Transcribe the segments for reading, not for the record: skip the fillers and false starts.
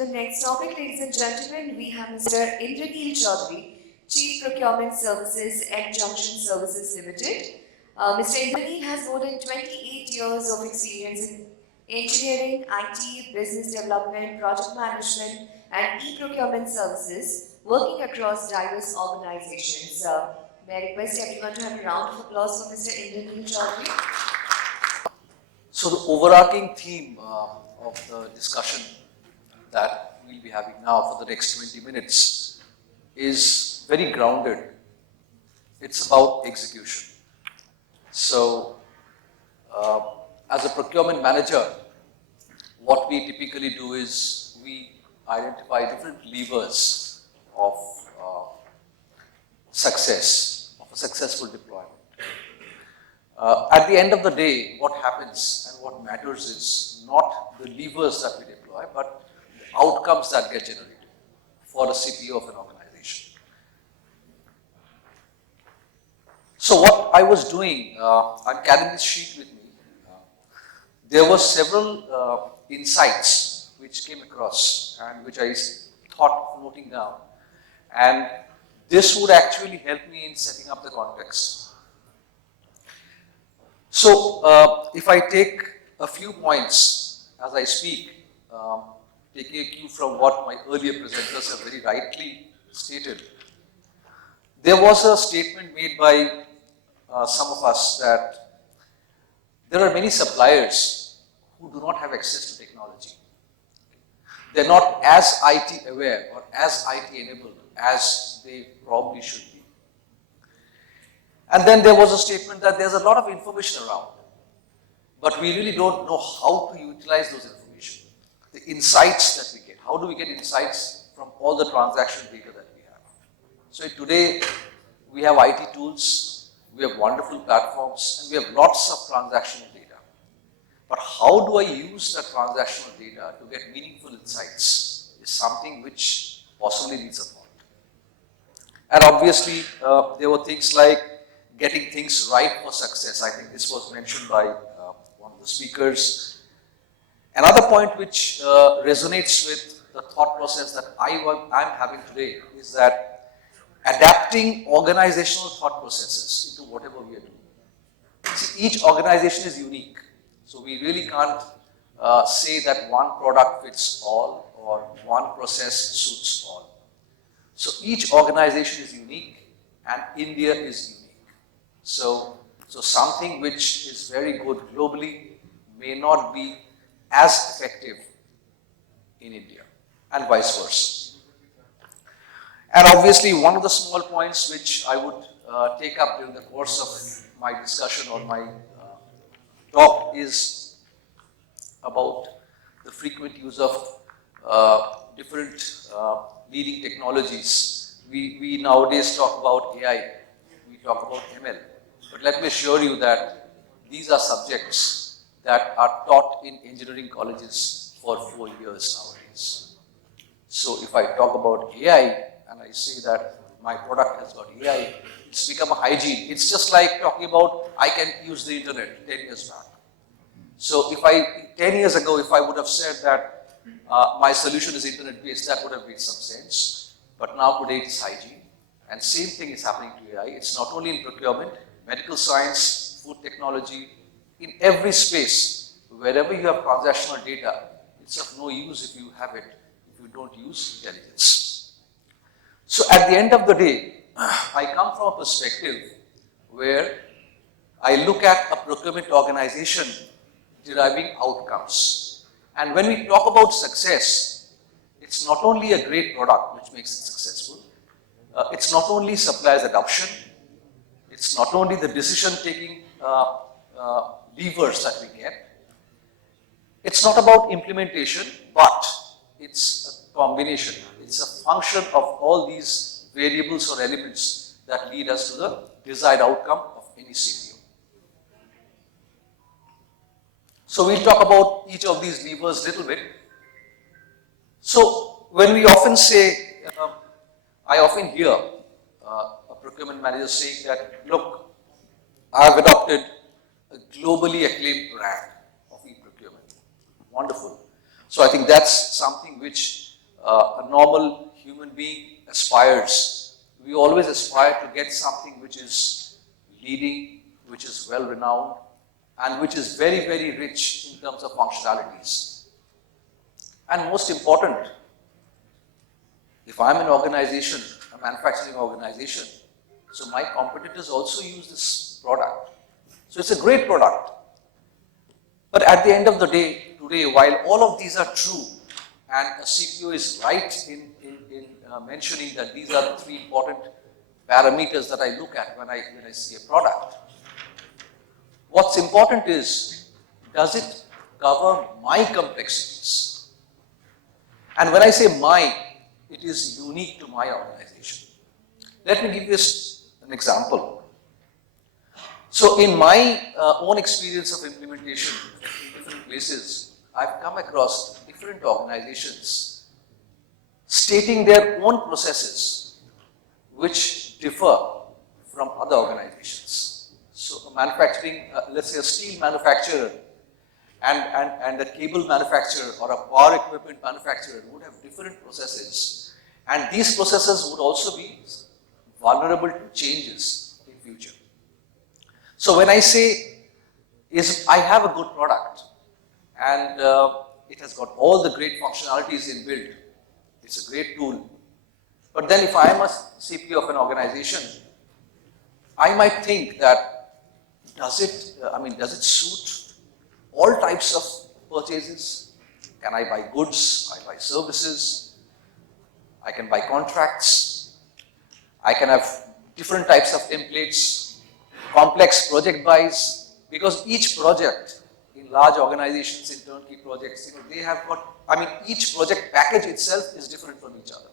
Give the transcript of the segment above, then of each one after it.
the next topic, ladies and gentlemen. We have Mr. Indranil Chaudhuri, Chief Procurement Services and Junction Services Limited. Mr. Indranil has more than 28 years of experience in engineering, IT, business development, project management, and e-procurement services, working across diverse organizations. May I request everyone to have a round of applause for Mr. Indranil Chaudhuri. So the overarching theme of the discussion that we'll be having now for the next 20 minutes is very grounded. It's about execution. So as a procurement manager, what we typically do is we identify different levers of success, of a successful deployment. At the end of the day, what happens and what matters is not the levers that we deploy, but the outcomes that get generated for a CPO of an organization. So what I was doing, I'm carrying this sheet with me. There were several insights which came across and which I thought of noting down. And this would actually help me in setting up the context. So, if I take a few points as I speak, taking a cue from what my earlier presenters have very rightly stated, there was a statement made by some of us that there are many suppliers who do not have access to technology. They're not as IT aware or as IT enabled as they probably should be. And then there was a statement that there's a lot of information around, but we really don't know how to utilize those information. The insights that we get, how do we get insights from all the transaction data that we have? So today, we have IT tools, we have wonderful platforms, and we have lots of transactional data. But how do I use that transactional data to get meaningful insights is something which possibly needs a thought. And obviously, there were things like getting things right for success. I think this was mentioned by one of the speakers. Another point which resonates with the thought process that I'm having today is that adapting organizational thought processes into whatever we are doing. See, each organization is unique. So we really can't say that one product fits all or one process suits all. So each organization is unique and India is unique. So something which is very good globally may not be as effective in India and vice versa. And obviously one of the small points which I would take up during the course of my discussion or my talk is about the frequent use of different leading technologies. We nowadays talk about AI, we talk about ML. But let me assure you that these are subjects that are taught in engineering colleges for 4 years nowadays. So if I talk about AI and I say that my product has got AI, it's become a hygiene. It's just like talking about I can use the internet 10 years back. So 10 years ago, if I would have said that my solution is internet based, that would have made some sense. But now today it's hygiene. And same thing is happening to AI. It's not only in procurement, medical science, food technology, in every space, wherever you have transactional data, it's of no use if you have it, if you don't use intelligence. So at the end of the day, I come from a perspective where I look at a procurement organization deriving outcomes. And when we talk about success, it's not only a great product which makes it successful, it's not only supplier's adoption, it's not only the decision-taking levers that we get. It's not about implementation, but it's a combination. It's a function of all these variables or elements that lead us to the desired outcome of any CPO. So we'll talk about each of these levers a little bit. So when we often say, I often hear a procurement manager saying that, look, I've adopted a globally acclaimed brand of e-procurement. Wonderful. So I think that's something which a normal human being aspires. We always aspire to get something which is leading, which is well renowned, and which is very, very rich in terms of functionalities. And most important, if I'm an organization, a manufacturing organization, so my competitors also use this product. So it's a great product. But at the end of the day, today, while all of these are true, and a CPO is right in mentioning that these are the 3 important parameters that I look at when I see a product, what's important is, does it cover my complexities? And when I say my, it is unique to my organization. Let me give you an example. So in my own experience of implementation in different places, I've come across different organizations stating their own processes which differ from other organizations. So a manufacturing, let's say a steel manufacturer and a cable manufacturer or a power equipment manufacturer would have different processes, and these processes would also be vulnerable to changes in future. So when I say I have a good product and it has got all the great functionalities inbuilt, it's a great tool, but then if I am a CPO of an organization, I might think that does it suit all types of purchases? Can I buy goods? I buy services. I can buy contracts. I can have different types of templates, complex project buys, because each project in large organizations, in turnkey projects, they have got, each project package itself is different from each other.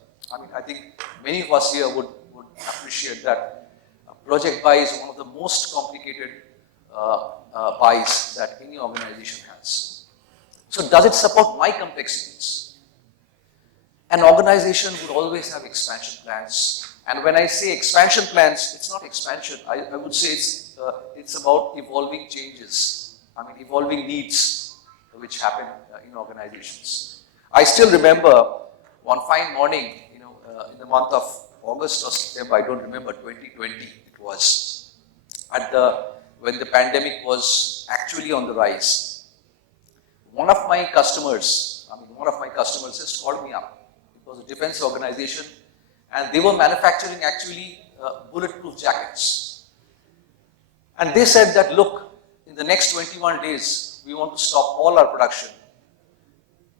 I think many of us here would appreciate that a project buy is one of the most complicated buys that any organization has. So does it support my complexities? An organization would always have expansion plans. And when I say expansion plans, it's not expansion. I would say it's about evolving changes. Evolving needs which happen in organizations. I still remember one fine morning, in the month of August or September, I don't remember, 2020 it was, when the pandemic was actually on the rise. One of my customers just called me up. It was a defense organization, and they were manufacturing actually bulletproof jackets. And they said that, look, in the next 21 days, we want to stop all our production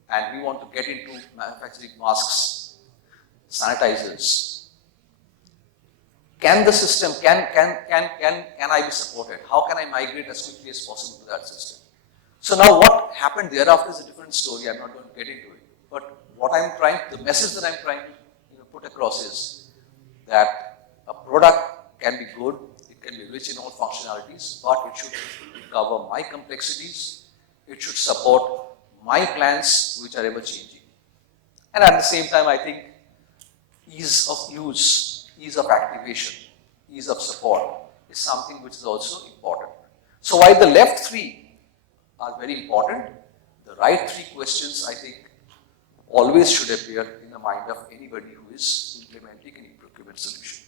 and we want to get into manufacturing masks, sanitizers. Can the system, can I be supported? How can I migrate as quickly as possible to that system? So now what happened thereafter is a different story. I'm not going to get into it. But the message that I'm trying to put across is that a product can be good, it can be rich in all functionalities, but it should cover my complexities, it should support my plans which are ever changing. And at the same time, I think ease of use, ease of activation, ease of support is something which is also important. So while the left 3 are very important, the right 3 questions, I think, always should appear in the mind of anybody who is implementing an e-procurement solution.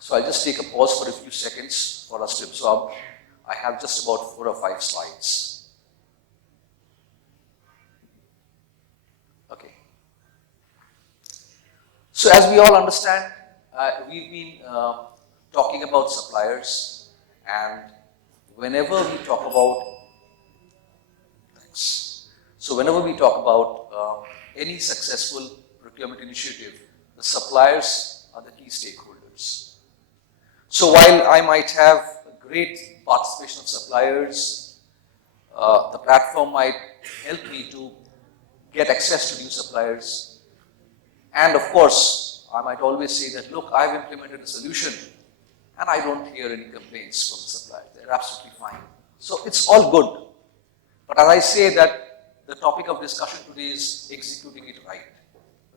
So I'll just take a pause for a few seconds for us to absorb. I have just about 4 or 5 slides. Okay. So as we all understand, we've been talking about suppliers, and whenever we talk about any successful procurement initiative, the suppliers are the key stakeholders. So while I might have a great participation of suppliers, the platform might help me to get access to new suppliers, and of course, I might always say that, look, I've implemented a solution and I don't hear any complaints from the suppliers. They're absolutely fine. So it's all good. But as I say that the topic of discussion today is executing it right.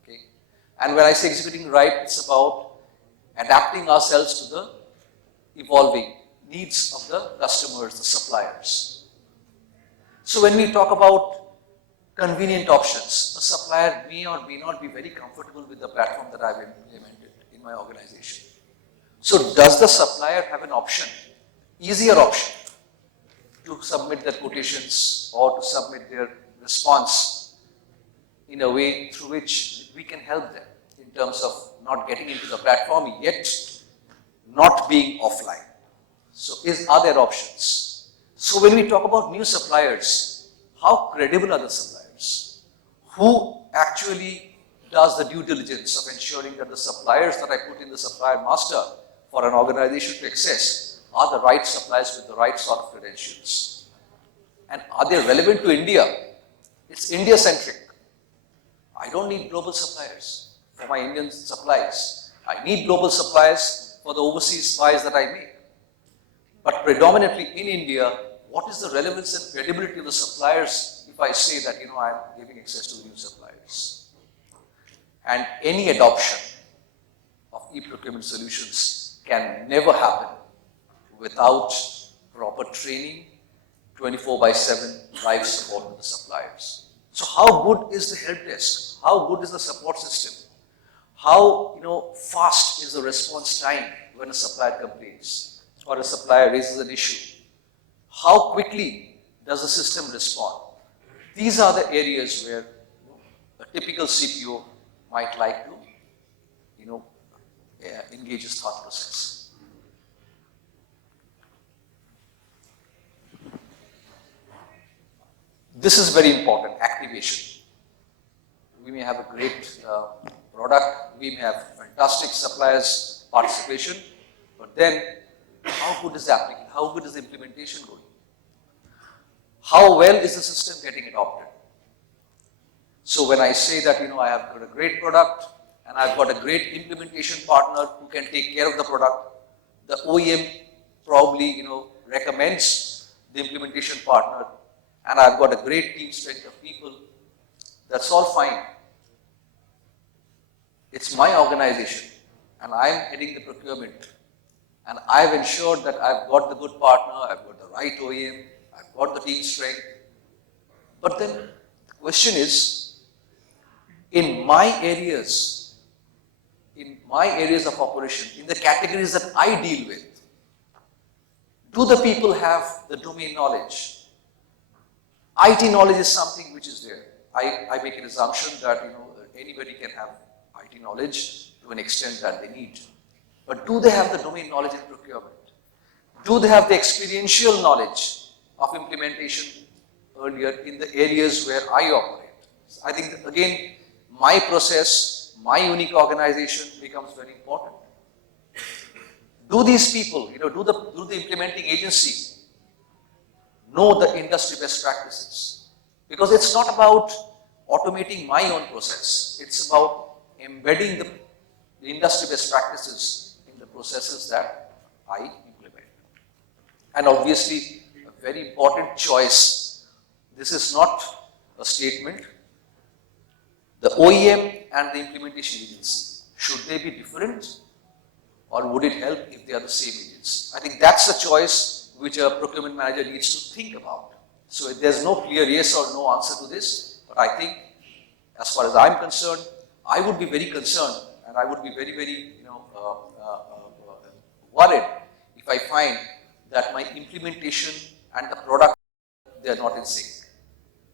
Okay? And when I say executing it right, it's about adapting ourselves to the evolving needs of the customers, the suppliers. So when we talk about convenient options. A supplier may or may not be very comfortable with the platform that I've implemented in my organization. So does the supplier have an option, easier option, to submit their quotations or to submit their response in a way through which we can help them in terms of not getting into the platform yet not being offline? So are there options? So when we talk about new suppliers, how credible are the suppliers? Who actually does the due diligence of ensuring that the suppliers that I put in the supplier master for an organization to access are the right suppliers with the right sort of credentials? And are they relevant to India? It's India-centric. I don't need global suppliers for my Indian supplies. I need global suppliers for the overseas buys that I make. But predominantly in India, what is the relevance and credibility of the suppliers if I say that, I'm giving access to the new suppliers? And any adoption of e-procurement solutions can never happen without proper training, 24/7 live support with the suppliers. So how good is the help desk? How good is the support system? How fast is the response time when a supplier complains or a supplier raises an issue? How quickly does the system respond? These are the areas where a typical CPO might like to engage his thought process. This is very important, activation. We may have a great product, we may have fantastic suppliers participation, but then how good is the application? How good is the implementation going? How well is the system getting adopted? So when I say that I have got a great product and I've got a great implementation partner who can take care of the product, the OEM probably recommends the implementation partner, and I've got a great team strength of people, that's all fine. It's my organization and I'm heading the procurement, and I've ensured that I've got the good partner, I've got the right OEM, I've got the team strength. But then the question is, in my areas of operation, in the categories that I deal with, do the people have the domain knowledge? IT knowledge is something which is there. I make an assumption that anybody can have IT knowledge to an extent that they need. But do they have the domain knowledge in procurement? Do they have the experiential knowledge of implementation earlier in the areas where I operate? I think again, my process, my unique organization becomes very important. Do these people, do the implementing agency know the industry best practices? Because it's not about automating my own process. It's about embedding the industry best practices in the processes that I implement. And obviously, a very important choice. This is not a statement. The OEM and the implementation agency, should they be different, or would it help if they are the same agency? I think that's a choice which a procurement manager needs to think about. So there's no clear yes or no answer to this, but I think as far as I'm concerned, I would be very concerned and I would be very, very worried if I find that my implementation and the product, they are not in sync.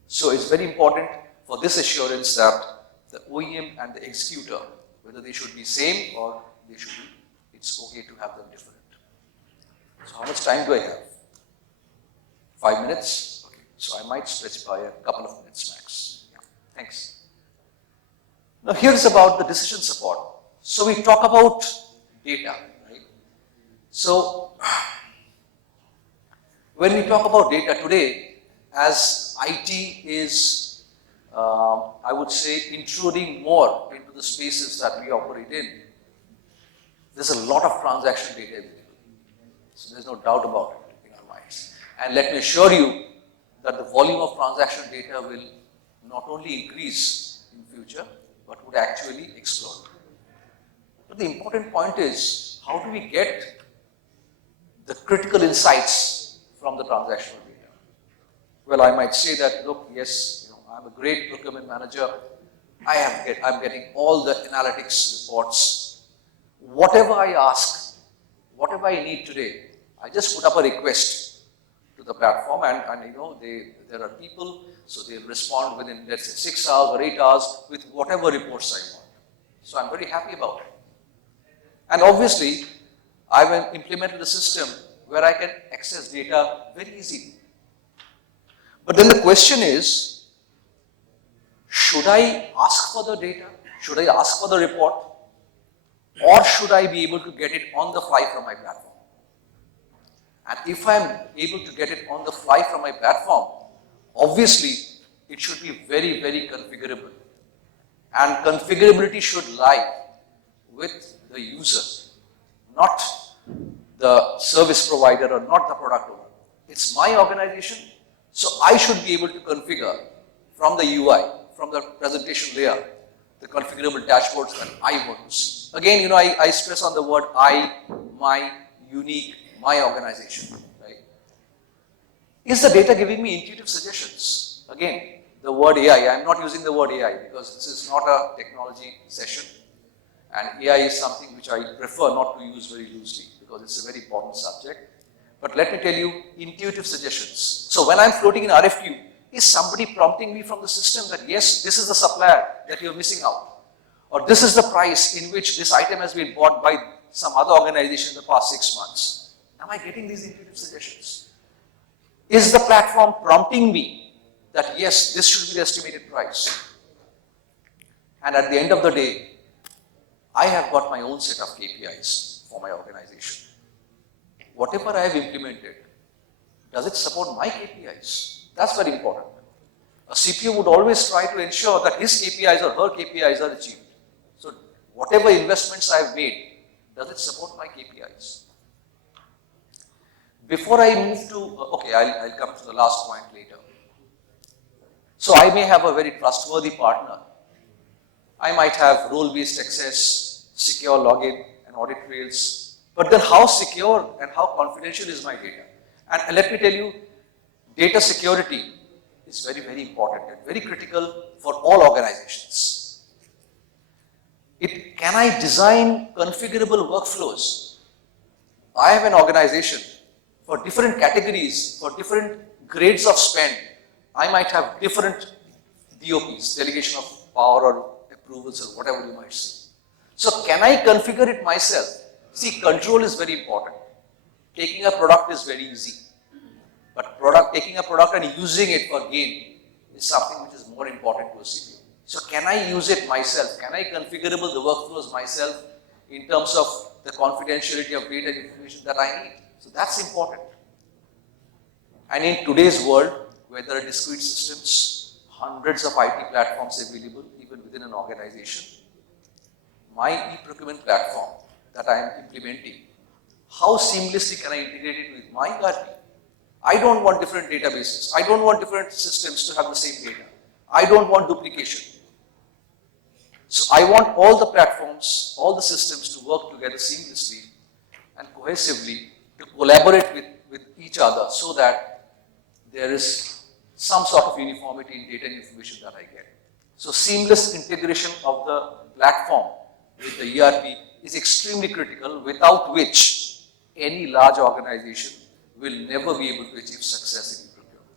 So it's very important for this assurance that the OEM and the executor, whether they should be same or they should be, it's okay to have them different. So how much time do I have? 5 minutes? Okay. So I might stretch by a couple of minutes max. Yeah. Thanks. Now here's about the decision support. So we talk about data, right? So when we talk about data today, as IT is, I would say, intruding more into the spaces that we operate in, there's a lot of transaction data available. So there's no doubt about it in our minds. And let me assure you that the volume of transaction data will not only increase in future, but would actually explode. But the important point is, how do we get the critical insights from the transactional data? Well, I might say that, look, yes, I'm a great procurement manager. I'm getting all the analytics reports. Whatever I ask, whatever I need today, I just put up a request to the platform, and there are people, so they'll respond within, let's say, 6 hours or 8 hours with whatever reports I want. So I'm very happy about it. And obviously, I've implemented a system where I can access data very easily. But then the question is, should I ask for the data? Should I ask for the report? Or should I be able to get it on the fly from my platform? And if I'm able to get it on the fly from my platform, obviously, it should be very, very configurable. And configurability should lie with the user, not the service provider or not the product owner. It's my organization, so I should be able to configure from the UI, from the presentation layer, the configurable dashboards that I want to see. Again, I stress on the word I, my, unique, my organization, right? Is the data giving me intuitive suggestions? Again, the word AI, I'm not using the word AI because this is not a technology session, and AI is something which I prefer not to use very loosely because it's a very important subject. But let me tell you, intuitive suggestions. So when I'm floating in RFQ, is somebody prompting me from the system that yes, this is the supplier that you're missing out, or this is the price in which this item has been bought by some other organization in the past 6 months? Am I getting these intuitive suggestions? Is the platform prompting me that yes, this should be the estimated price? And at the end of the day, I have got my own set of KPIs for my organization. Whatever I have implemented, does it support my KPIs? That's very important. A CPO would always try to ensure that his KPIs or her KPIs are achieved. So whatever investments I have made, does it support my KPIs? Before I move to, I'll come to the last point later. So I may have a very trustworthy partner. I might have role-based access, secure login, and audit trails. But then how secure and how confidential is my data? And let me tell you, data security is very, very important and very critical for all organizations. Can I design configurable workflows? I have an organization for different categories, for different grades of spend. I might have different DOPs, delegation of power or approvals or whatever you might say. So can I configure it myself? See, control is very important. Taking a product is very easy. But taking a product and using it for gain is something which is more important to a CPO. So can I use it myself? Can I configurable the workflows myself in terms of the confidentiality of data and information that I need? So that's important. And in today's world, where there are discrete systems, hundreds of IT platforms available even within an organization, my e-procurement platform that I am implementing, how seamlessly can I integrate it with my ERP? I don't want different databases. I don't want different systems to have the same data. I don't want duplication. So I want all the platforms, all the systems to work together seamlessly and cohesively to collaborate with each other so that there is some sort of uniformity in data and information that I get. So seamless integration of the platform with the ERP is extremely critical, without which any large organization will never be able to achieve success in e-procurement.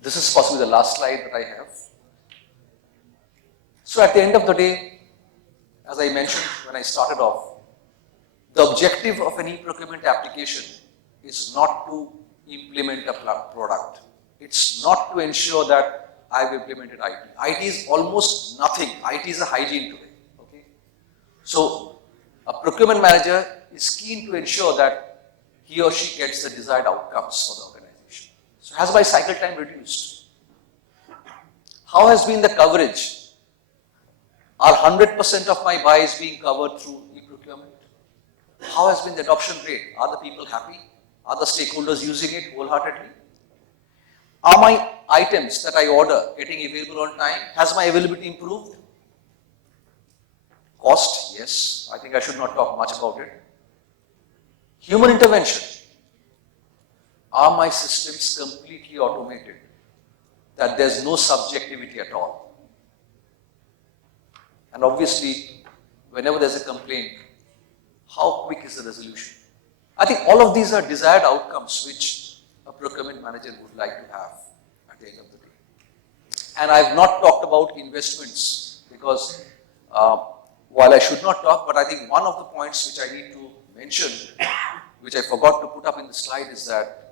This is possibly the last slide that I have. So at the end of the day, as I mentioned when I started off, the objective of an e-procurement application is not to implement a product. It's not to ensure that I've implemented IT. IT is almost nothing. IT is a hygiene today. Okay? So a procurement manager is keen to ensure that he or she gets the desired outcomes for the organization. So has my cycle time reduced? How has been the coverage? Are 100% of my buys being covered through e-procurement? How has been the adoption rate? Are the people happy? Are the stakeholders using it wholeheartedly? Are my items that I order getting available on time? Has my availability improved? Cost, yes. I think I should not talk much about it. Human intervention. are my systems completely automated, that there's no subjectivity at all? And obviously, whenever there's a complaint, how quick is the resolution? I think all of these are desired outcomes which a procurement manager would like to have at the end of the day. And I have not talked about investments because while I should not talk, but I think one of the points which I need to mention, which I forgot to put up in the slide, is that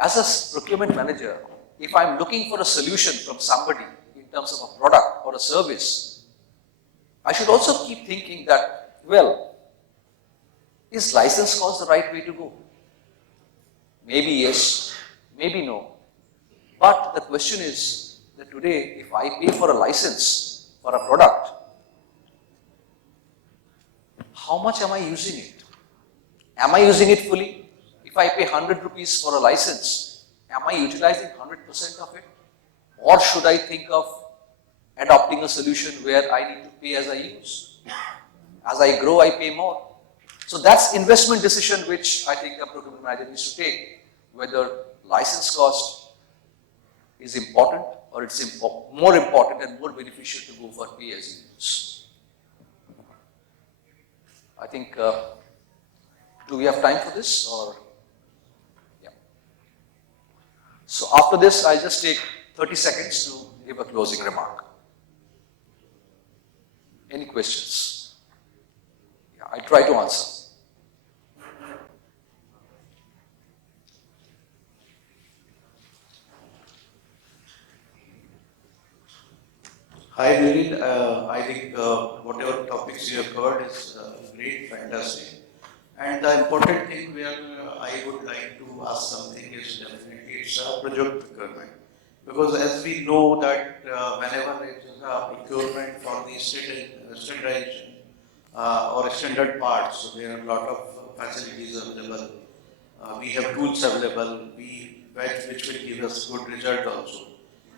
as a procurement manager, if I'm looking for a solution from somebody in terms of a product or a service, I should also keep thinking that, well, is license cost the right way to go? Maybe yes, maybe no. But the question is that today, if I pay for a license for a product, how much am I using it? Am I using it fully? If I pay 100 rupees for a license, am I utilizing 100% of it? Or should I think of adopting a solution where I need to pay as I use? As I grow, I pay more. So that's investment decision which I think a procurement manager needs to take, whether license cost is important or it's more important and more beneficial to go for pay as you use. I think, do we have time for this or? Yeah. So after this, I'll just take 30 seconds to give a closing remark. Any questions? Yeah, I try to answer. Hi, Indranil. I think whatever topics you have covered is great, fantastic. And the important thing where I would like to ask something is definitely it's project procurement. Because as we know that whenever it is a procurement for the standardization or standard parts, so there are a lot of facilities available. We have tools available, which will give us good result also.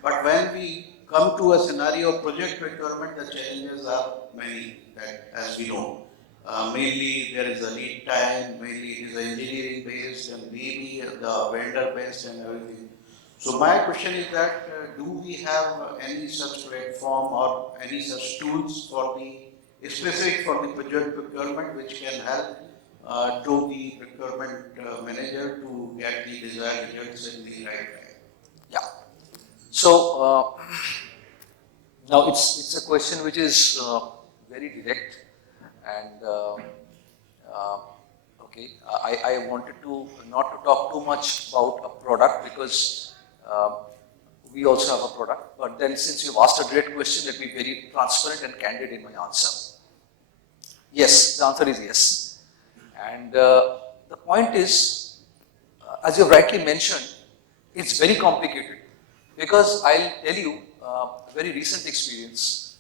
But when we come to a scenario of project procurement, the challenges are many, as we know. Mainly there is a lead time, mainly it is engineering based and maybe the vendor based and everything. So my question is that do we have any such platform or any such tools for the specific for the project procurement which can help to the procurement manager to get the desired results in the right time? Yeah. So now it's a question which is very direct, and okay, I wanted to not to talk too much about a product because we also have a product. But then, since you've asked a direct question, let me be very transparent and candid in my answer. Yes, the answer is yes, and the point is, as you've rightly mentioned, it's very complicated. Because I'll tell you a very recent experience,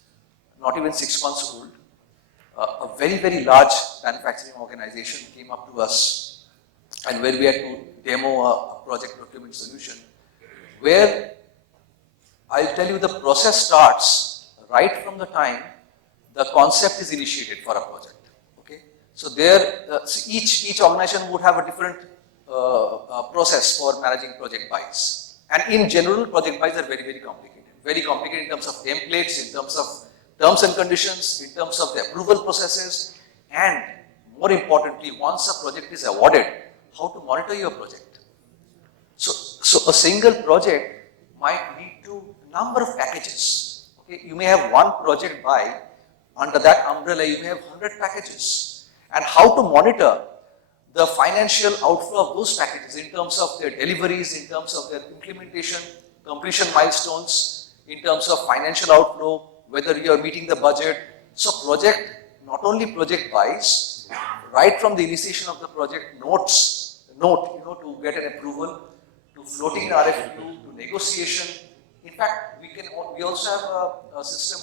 not even 6 months old. A very, very large manufacturing organization came up to us and where we had to demo a project procurement solution, where I'll tell you the process starts right from the time the concept is initiated for a project. Okay, so there each organization would have a different process for managing project buys. And in general, project buys are very, very complicated. Very complicated in terms of templates, in terms of terms and conditions, in terms of the approval processes, and more importantly, once a project is awarded, how to monitor your project. So a single project might lead to a number of packages. Okay, you may have one project buy, under that umbrella you may have 100 packages. And how to monitor the financial outflow of those packages in terms of their deliveries, in terms of their implementation, completion milestones, in terms of financial outflow, whether you are meeting the budget. So not only project buys, right from the initiation of the project, to get an approval, to floating RFQ, to negotiation. In fact, we also have a system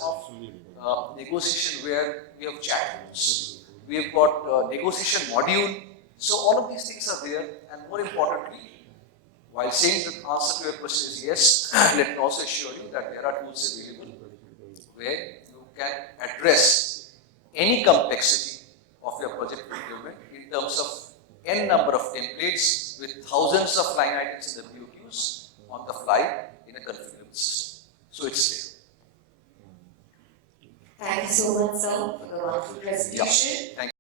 of negotiation where we have chat rooms. We have got negotiation module. So all of these things are there, and more importantly, while saying the answer to your question is yes, let me also assure you that there are tools available where you can address any complexity of your project procurement in terms of n number of templates, with thousands of line items in the BOQs on the fly in a configurable system. So it's there. Thank you so much, sir, for the wonderful presentation. Thank you.